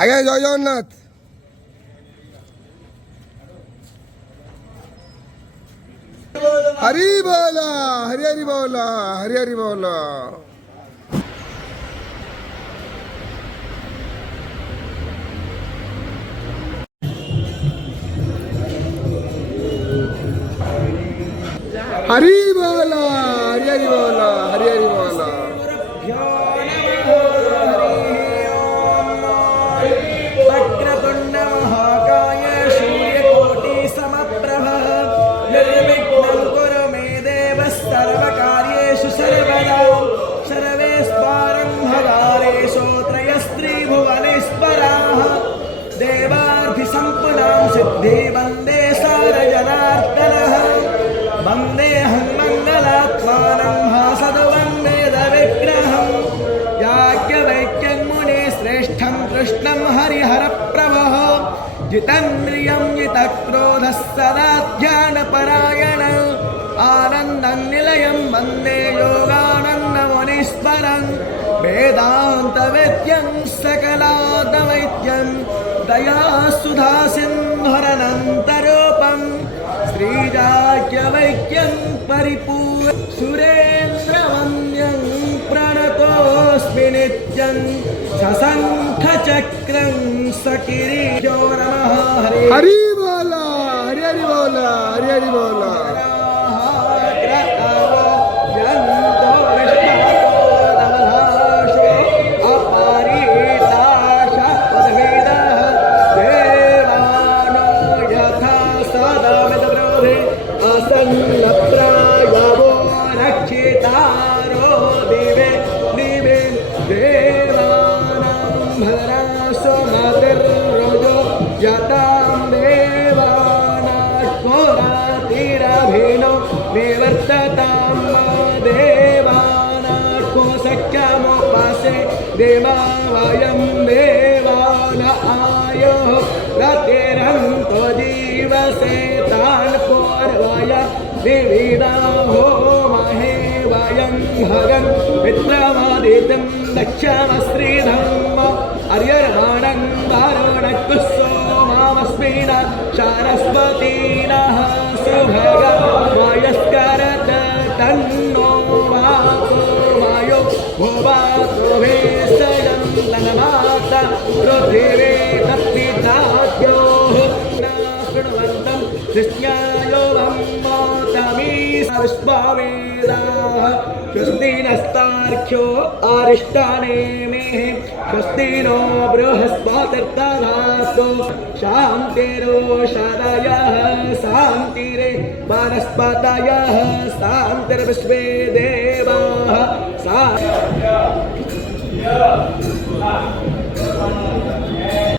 আগে জয় জগন্নাথ। हरी बोला, हरी हरी बोला, हरी हरी बोला। हरी बोला, हरी हरी बोला, हरी हरी बोला। वक्रतुंड महाकाय सूर्यकोटि समप्रभ निर्विघ्नं कुरु मे देव सर्वकार्येषु सर्वदा सर्वेस्वारं भवारेषु त्रयस्त्रिभुवनेश्वराः देवार्थिसम्पदां सिद्धि वन्दे सारजनार्दनः वन्देऽहं मङ्गलात्मानं भासदवन्देदविग्रहं याज्ञवल्क्यमुने श्रेष्ठं कृष्णं हरिहरप्रभः जितेन्द्रियं जितक्रोधः सदा ध्यानपरायण आनन्दं निलयं वन्दे योगानन्दमुनीश्वरं वेदान्तवेद्यं सकलादवैद्यं दयासुधासिन्धुरनन्तरूपं श्रीराज्यवैद्यं परिपूर्ण सुरेन्द्रवन्द्यं प्रणतोऽस्मि नित्यं सशङ्खचक्रं सकिरीटो नमः हरी बोला, हरी हरी बोला, हरी हरी बोला। देवायं देवान आयो रतिरन्तो जीवसे तान् पूर्वय विविधा होमहे वयं भगन् मित्रमादित्यं दक्षमश्रीधर्म अर्यर्वाणं वारुणकुसोमामस्मिन् सरस्वतीनः सुभग वयस्करत तन्नो वाको वायो भुवातो भेषजं तन्माता पृथिवे तत्पिताद्योः शृण्वन्तं कृष्ण्यायो विश्वावेदाः स्वस्ति नस्तार्क्ष्यो आरिष्टाने मे स्वस्ति नो बृहस्पतिर्दधातु शान्तिरोषधयः शान्तिरे वनस्पतयः शान्तिर्विश्वे देवाः